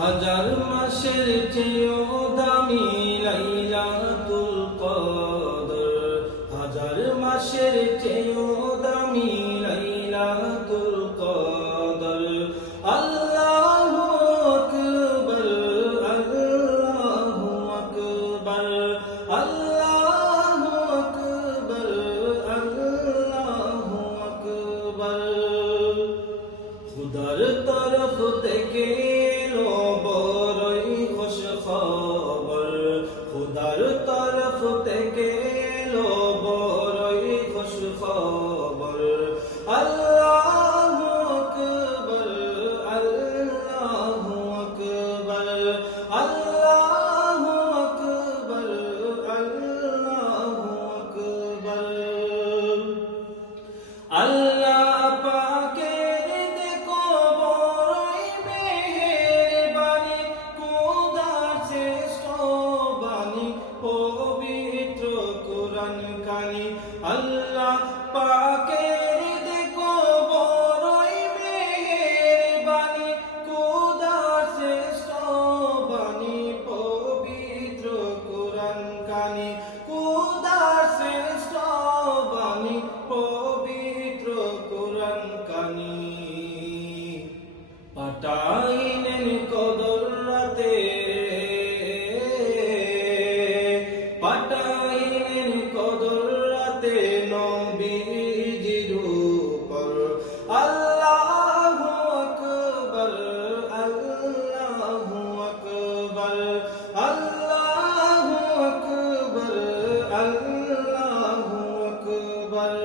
হাজার মাসের চেয়েও দামি লাইলাতুল কদর, হাজার মাসের চেয়েও দামি লাইলাতুল কদর। আল্লাহু আকবার, আল্লাহু আকবার, আল্লাহু আকবার, আল্লাহু আকবার। খুদার তরফ থেকে এলো বড়ই খুশ খবর, খুদার তরফ থেকে এলো বড়ই খুশ খবর। আল্লাহু আকবার, আল্লাহু আকবার, আল্লাহু আকবার, আল্লাহু আকবার। আল্লাহ পাকের দেখো বড়ই মেহেরবানি, খোদার শ্রেষ্ঠ বাণী পবিত্র কোরআন কানি। আল্লাহ পাকের দেখো বড়ই মেহেরবানি, খোদার শ্রেষ্ঠ বাণী পবিত্র কোরআন কানি। খোদার শ্রেষ্ঠ বাণী পবিত্র কোরআন কানি। পাঠাইলেন কদর রাতে, পাঠাইলেন কদর রাতে নবীজির উপর। আল্লাহু আকবার, আল্লাহু আকবার, আল্লাহু আকবার, আল্লাহু আকবার।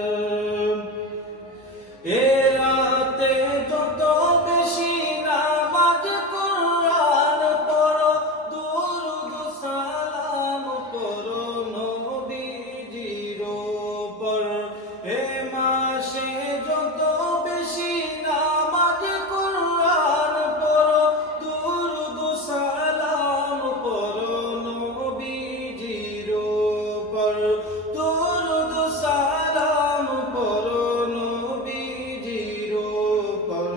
এ রাতে যত বেশি নামাজ কুরআন পড়ো, দুরূদ সালাম পড়ো নবীজির উপর। এ মাসে যত বেশি নামাজ কুরআন পড়ো, দুরূদ সালাম পড়ো নবীজির উপর। দুরূদ সালাম পড়ো নবীজির উপর।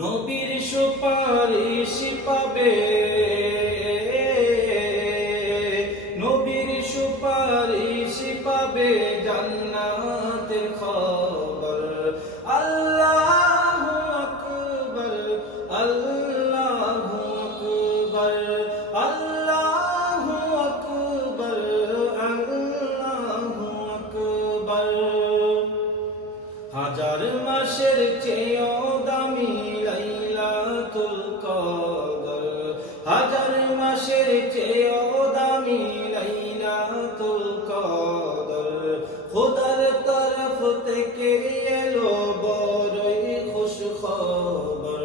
নবীর সুপারিশ পাবে, নবীর সুপারিশ পাবে জান্নাতের খবর। আল্লাহু আকবার, আল্লাহু আকবার, আল্লাহু আকবার, আল্লাহু আকবার। হাজার মাসের চেয়েও দামি লাইলাতুল কদর, হাজার মাসের চেয়েও দামি লাইলাতুল কদর। খোদার তরফ থেকে এলো বড়ই খুশ খবর।